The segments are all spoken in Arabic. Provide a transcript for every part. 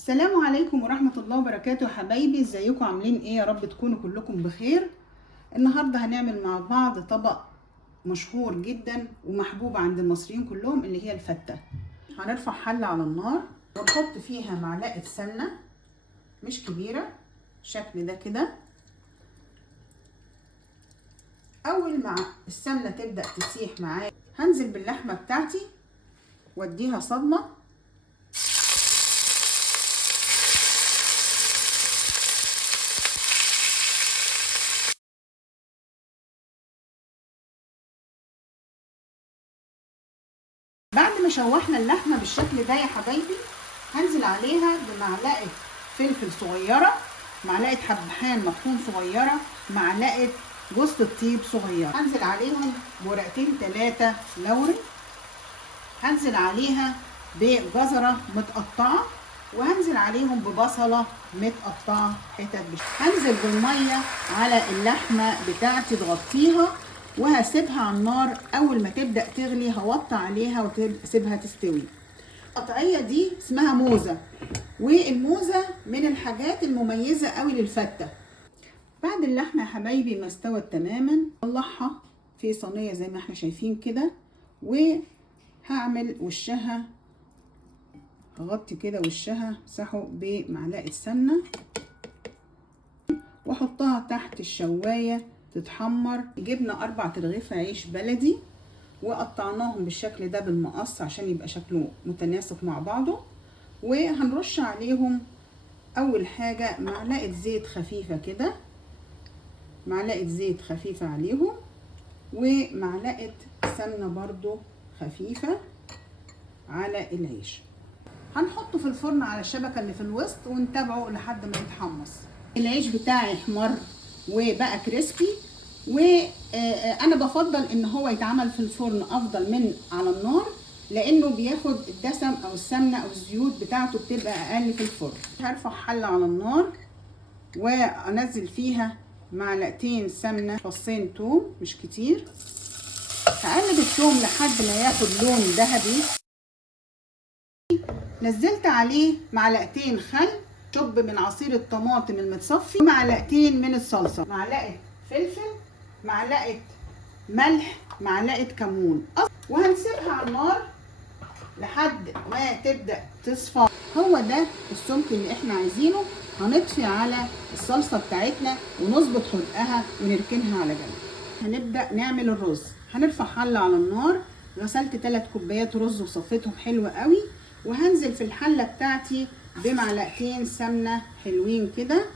السلام عليكم ورحمة الله وبركاته يا حبايبي، ازيكم عاملين ايه؟ يا رب تكونوا كلكم بخير. النهاردة هنعمل مع بعض طبق مشهور جدا ومحبوب عند المصريين كلهم اللي هي الفتة. هنرفع حلة على النار ونحط فيها معلقة سمنة مش كبيرة بالشكل ده كده. اول ما السمنة تبدأ تسيح معايا هنزل باللحمة بتاعتي واديها صدمة. بعد ما شوحنا اللحمه بالشكل ده يا حبايبي هنزل عليها بمعلقه فلفل صغيره، معلقه حبهان مطحون صغيره، معلقه جوز الطيب صغيره. هنزل عليهم بورقتين 3 لوري، هنزل عليها بجزره متقطعه، وهنزل عليهم ببصله متقطعه حتت هنزل بالميه على اللحمه بتاعتي تغطيها وهسيبها على النار. اول ما تبدا تغلي هوطي عليها واسيبها تستوي. القطعيه دي اسمها موزه، والموزه من الحاجات المميزه قوي للفته. بعد اللحمه يا حبايبي ما استوت تماما طلعها في صينيه زي ما احنا شايفين كده، وهعمل وشها، هغطي كده وشها امسحه بمعلقه سمنه واحطها تحت الشوايه تتحمر. جبنا 4 رغيف عيش بلدي وقطعناهم بالشكل ده بالمقص عشان يبقى شكله متناسق مع بعضه، وهنرش عليهم اول حاجه معلقه زيت خفيفه كده، معلقه زيت خفيفه عليهم، ومعلقه سمنه برضو خفيفه على العيش. هنحطه في الفرن على الشبكه اللي في الوسط ونتابعه لحد ما يتحمص. العيش بتاعي احمر وبقى كريسبي، وانا بفضل ان هو يتعمل في الفرن افضل من على النار، لانه بياخد الدسم او السمنه او الزيوت بتاعته بتبقى اقل في الفرن. هرفع حله على النار وانزل فيها معلقتين سمنه، فصين توم مش كتير. هقلب التوم لحد ما ياخد لون ذهبي. نزلت عليه معلقتين خل، شوب من عصير الطماطم المتصفي، معلقتين من الصلصه، معلقه فلفل، معلقه ملح، معلقه كمون، وهنسيبها على النار لحد ما تبدا تصفى. هو ده السمك اللي احنا عايزينه. هنطفي على الصلصه بتاعتنا ونظبط حدقها ونركنها على جنب. هنبدا نعمل الرز. هنرفع حله على النار، غسلت 3 كوبايات رز وصفيتهم حلو قوي، وهنزل في الحله بتاعتي بمعلقتين سمنه حلوين كده.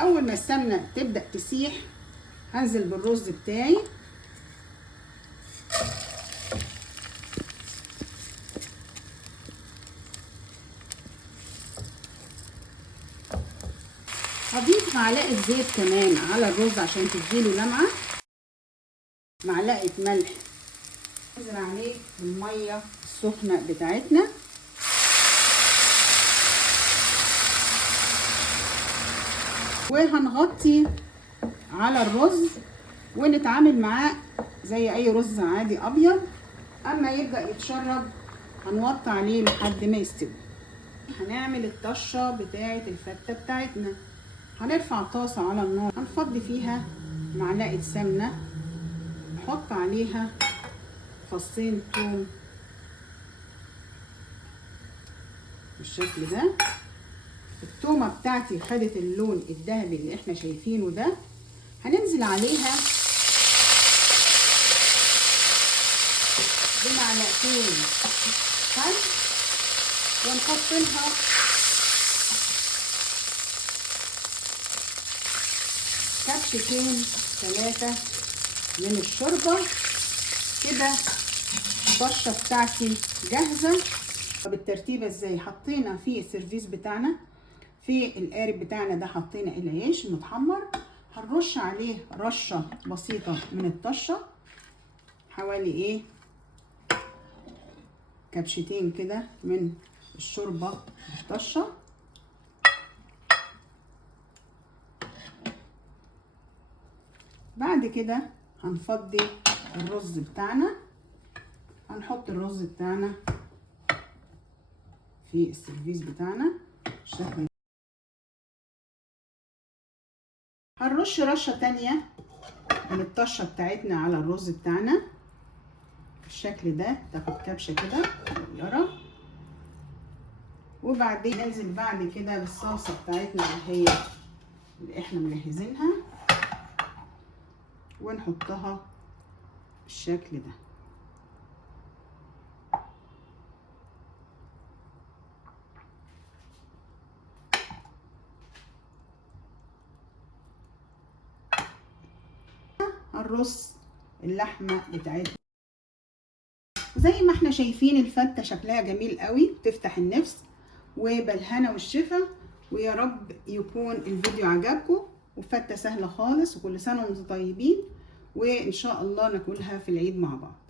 اول ما السمنه تبدا تسيح هنزل بالرز بتاعي، هضيف معلقه زيت كمان على الرز عشان تديله لمعه، معلقه ملح، ننزل عليه بالميه السخنه بتاعتنا، وهنغطي على الرز ونتعامل معاه زي اي رز عادي ابيض. اما يبدا يتشرب هنوطي عليه لحد ما يستوي. هنعمل الطشه بتاعه الفته بتاعتنا. هنرفع طاسه على النار، هنفضي فيها معلقه سمنه، نحط عليها فصين توم بالشكل ده. التومه بتاعتي خدت اللون الذهبي اللي احنا شايفينه ده. هننزل عليها بمعلقتين خل ونحط لها كبشتين 3 من الشوربه كده. الطشه بتاعتي جاهزه. بالترتيبه ازاي؟ حطينا في السيرفيس بتاعنا، في القارب بتاعنا ده حطينا العيش المتحمر، هنرش عليه رشه بسيطه من الطشه، حوالي كبشتين كده من الشوربه الطشه. بعد كده هنفضي الرز بتاعنا، هنحط الرز بتاعنا في السيرفيس بتاعنا بالشكل. هنرش رشه تانية من الطشه بتاعتنا على الرز بتاعنا بالشكل ده، تاخد كبشه كده صغيره. وبعدين ننزل بعد كده بالصلصه بتاعتنا اللي احنا مجهزينها ونحطها بالشكل ده. هنرص اللحمه بتاعتنا زي ما احنا شايفين. الفته شكلها جميل قوي، بتفتح النفس. وبالهنا والشفا، ويا رب يكون الفيديو عجبكم. وفته سهله خالص، وكل سنه وانتم طيبين، وان شاء الله ناكلها في العيد مع بعض.